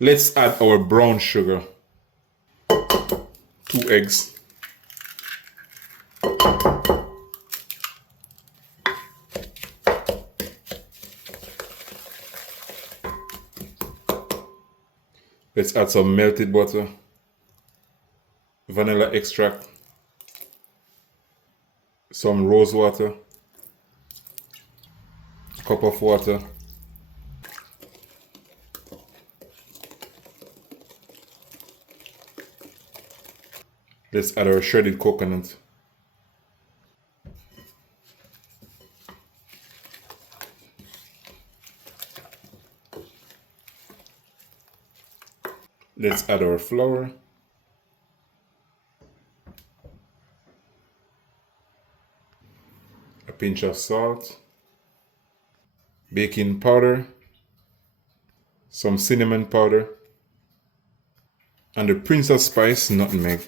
Let's add our brown sugar. 2 eggs. Let's add some melted butter, vanilla extract, some rose water, a cup of water, let's add our shredded coconut. Let's add our flour. A pinch of salt, baking powder, some cinnamon powder, and the Prince of Spice nutmeg.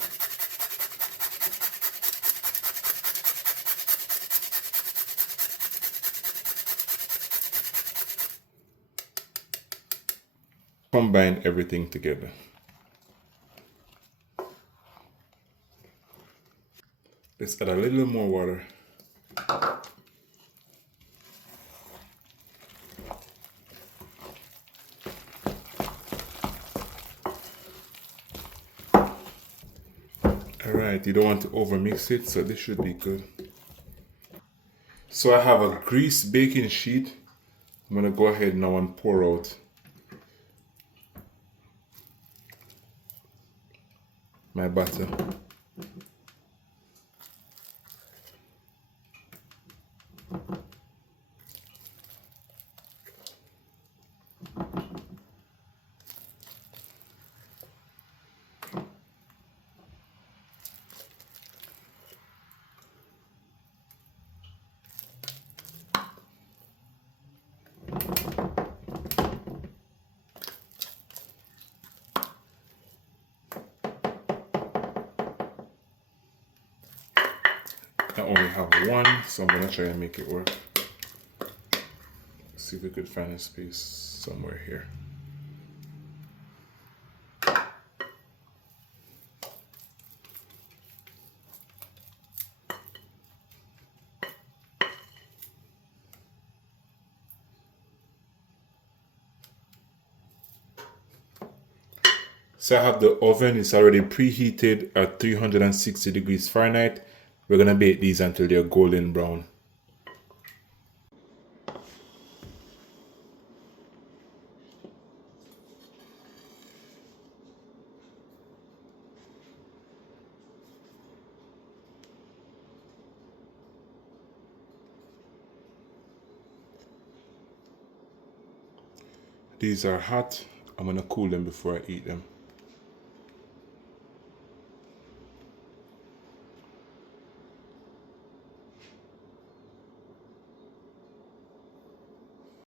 Combine everything together. Let's add a little more water. Alright, you don't want to overmix it, so this should be good. So I have a greased baking sheet. I'm going to go ahead now and pour out my batter. I only have one, so I'm gonna try and make it work. See if we could find a space somewhere here. So I have the oven, it's already preheated at 360 degrees Fahrenheit. We're gonna bake these until they're golden brown. These are hot. I'm gonna cool them before I eat them.